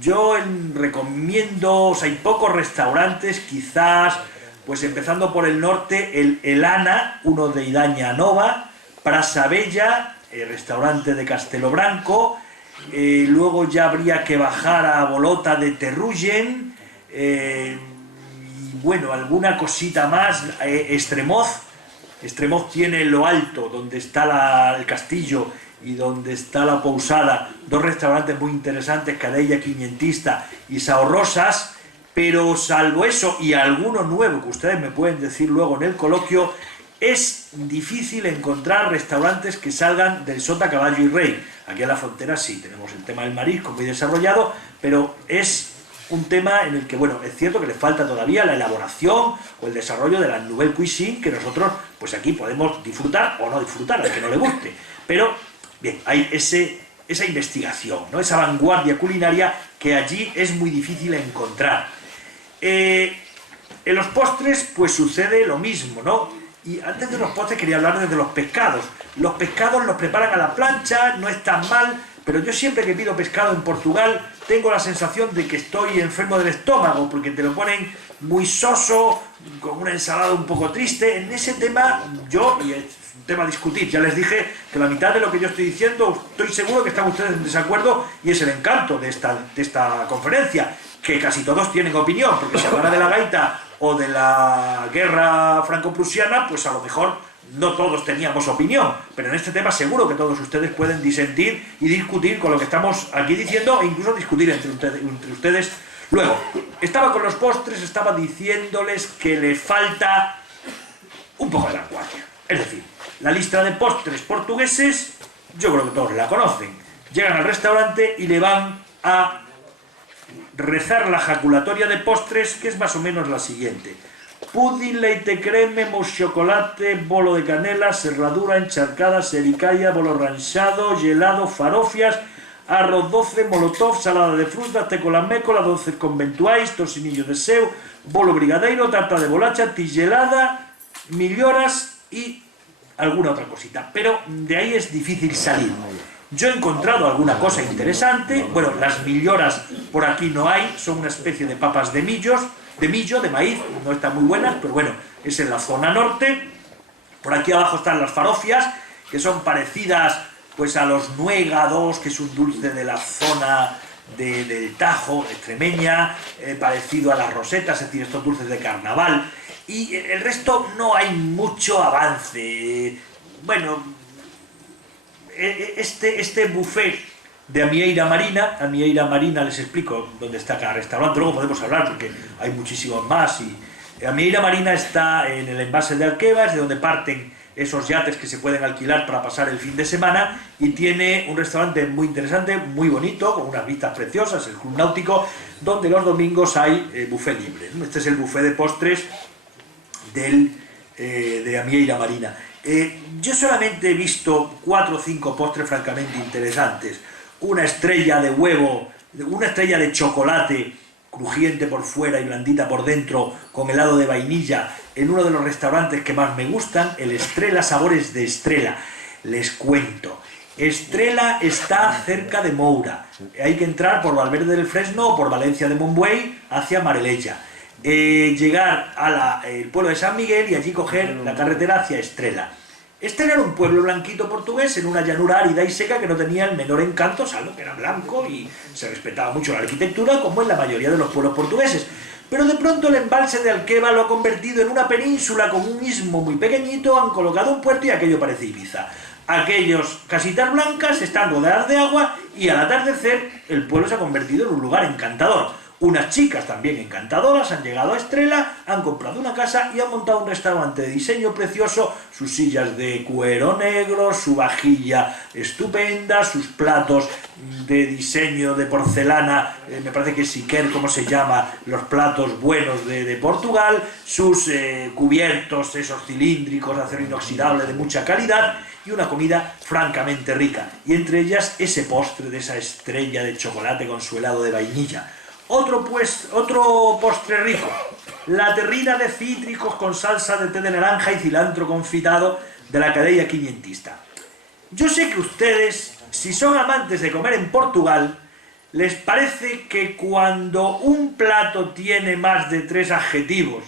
Yo recomiendo, o sea, hay pocos restaurantes, quizás, pues empezando por el norte, el Elana, uno de Idaña Nova, Prasa Bella, el restaurante de Castelo Branco, luego ya habría que bajar a Bolota de Terrullen, y bueno, alguna cosita más, Estremoz. Estremoz tiene lo alto, donde está el castillo y donde está la Pousada, dos restaurantes muy interesantes, Cadella Quinientista y Sao Rosas, pero salvo eso y alguno nuevo que ustedes me pueden decir luego en el coloquio, es difícil encontrar restaurantes que salgan del sota, caballo y rey. Aquí en la frontera sí, tenemos el tema del marisco muy desarrollado, pero es un tema en el que, bueno, es cierto que le falta todavía la elaboración o el desarrollo de la nouvelle cuisine que nosotros, pues aquí podemos disfrutar o no disfrutar, al que no le guste. Pero, bien, hay esa investigación, ¿no? Esa vanguardia culinaria que allí es muy difícil encontrar. En los postres, pues sucede lo mismo, ¿no? Y antes de los postres quería hablar de los pescados. Los pescados los preparan a la plancha, no están mal, pero yo siempre que pido pescado en Portugal tengo la sensación de que estoy enfermo del estómago, porque te lo ponen muy soso, con una ensalada un poco triste. En ese tema, y es un tema a discutir, ya les dije que la mitad de lo que yo estoy diciendo, estoy seguro que están ustedes en desacuerdo, y es el encanto de esta conferencia, que casi todos tienen opinión, porque si hablara de la gaita o de la guerra franco-prusiana, pues a lo mejor no todos teníamos opinión, pero en este tema seguro que todos ustedes pueden disentir y discutir con lo que estamos aquí diciendo, e incluso discutir entre ustedes. Luego, estaba con los postres, estaba diciéndoles que le falta un poco de vanguardia. Es decir, la lista de postres portugueses, yo creo que todos la conocen. Llegan al restaurante y le van a rezar la jaculatoria de postres, que es más o menos la siguiente: pudín, leite creme, mousse chocolate, bolo de canela, serradura, encharcada, sericaya, bolo ranchado, gelado, farofias, arroz doce, molotov, salada de frutas, tecolamécola, doces conventuais, tocinillo de seu, bolo brigadeiro, tarta de bolacha, tigelada, milloras y alguna otra cosita. Pero de ahí es difícil salir. Yo he encontrado alguna cosa interesante. Bueno, las milloras por aquí no hay, son una especie de papas de millo, de maíz, no están muy buenas, pero bueno, es en la zona norte. Por aquí abajo están las farofias, que son parecidas pues a los nuegados, que es un dulce de la zona del Tajo, extremeña, parecido a las rosetas, es decir, estos dulces de carnaval. Y el resto no hay mucho avance. Bueno, este buffet de Amieira Marina, les explico dónde está cada restaurante, luego podemos hablar porque hay muchísimos más. Y Amieira Marina está en el embalse de Alqueva, es de donde parten esos yates que se pueden alquilar para pasar el fin de semana, y tiene un restaurante muy interesante, muy bonito, con unas vistas preciosas, el Club Náutico, donde los domingos hay buffet libre. Este es el buffet de postres de Amieira Marina. Yo solamente he visto 4 o 5 postres francamente interesantes. Una estrella de huevo, una estrella de chocolate crujiente por fuera y blandita por dentro, con helado de vainilla, en uno de los restaurantes que más me gustan, el Estrella Sabores de Estrella. Les cuento, Estrella está cerca de Moura, hay que entrar por Valverde del Fresno o por Valencia de Monbuey hacia Mareleja, llegar al pueblo de San Miguel y allí coger la carretera hacia Estrella. Estrella era un pueblo blanquito portugués en una llanura árida y seca que no tenía el menor encanto, salvo que era blanco y se respetaba mucho la arquitectura, como en la mayoría de los pueblos portugueses. Pero de pronto el embalse de Alqueva lo ha convertido en una península con un istmo muy pequeñito, han colocado un puerto y aquello parece Ibiza. Aquellos casitas blancas están rodeadas de agua y al atardecer el pueblo se ha convertido en un lugar encantador. Unas chicas también encantadoras han llegado a Estrella, han comprado una casa y han montado un restaurante de diseño precioso, sus sillas de cuero negro, su vajilla estupenda, sus platos de diseño de porcelana, me parece que es Iker, como se llama, los platos buenos de Portugal, sus cubiertos, esos cilíndricos de acero inoxidable de mucha calidad, y una comida francamente rica, y entre ellas ese postre de esa estrella de chocolate con su helado de vainilla. Otro postre rico, la terrina de cítricos con salsa de té de naranja y cilantro confitado de la cadella quinientista. Yo sé que ustedes, si son amantes de comer en Portugal, les parece que cuando un plato tiene más de 3 adjetivos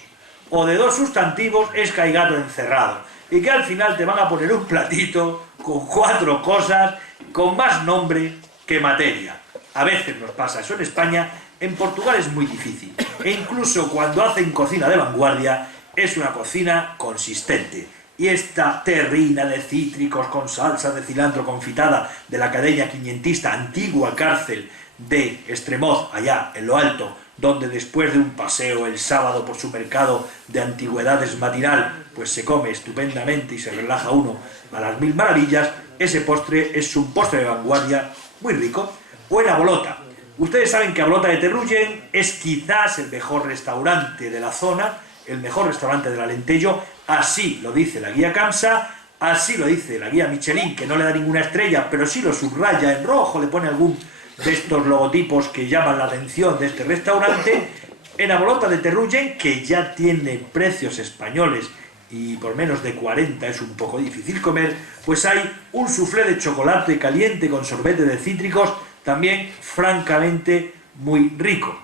o de 2 sustantivos es que hay gato encerrado, y que al final te van a poner un platito con 4 cosas con más nombre que materia. A veces nos pasa eso en España. En Portugal es muy difícil, e incluso cuando hacen cocina de vanguardia, es una cocina consistente. Y esta terrina de cítricos con salsa de cilantro confitada de la cadella quinientista, antigua cárcel de Estremoz, allá en lo alto, donde después de un paseo el sábado por su mercado de antigüedades matinal, pues se come estupendamente y se relaja uno a las mil maravillas, ese postre es un postre de vanguardia muy rico. O en Abolota. Ustedes saben que Abolota de Terrullen es quizás el mejor restaurante de la zona, el mejor restaurante del Alentejo, así lo dice la guía Camsa, así lo dice la guía Michelin, que no le da ninguna estrella, pero sí lo subraya en rojo, le pone algún de estos logotipos que llaman la atención de este restaurante. En Abolota de Terrullen, que ya tiene precios españoles y por menos de 40 es un poco difícil comer, pues hay un soufflé de chocolate caliente con sorbete de cítricos, también francamente muy rico.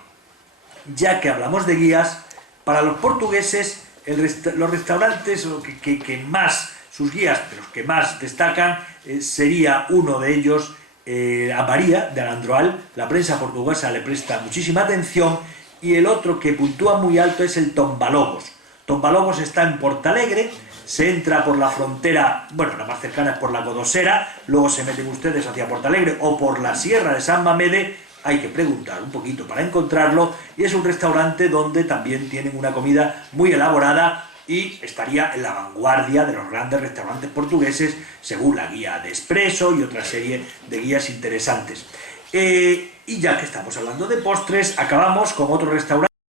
Ya que hablamos de guías, para los portugueses los restaurantes que más, sus guías, de los que más destacan, sería uno de ellos a María de Alandroal. La prensa portuguesa le presta muchísima atención, y el otro que puntúa muy alto es el Tombalobos. Tombalobos está en Portalegre, se entra por la frontera, bueno, la más cercana es por la Codosera, luego se meten ustedes hacia Portalegre o por la Sierra de San Mamede, hay que preguntar un poquito para encontrarlo, y es un restaurante donde también tienen una comida muy elaborada y estaría en la vanguardia de los grandes restaurantes portugueses, según la guía de Expreso y otra serie de guías interesantes. Y ya que estamos hablando de postres, acabamos con otro restaurante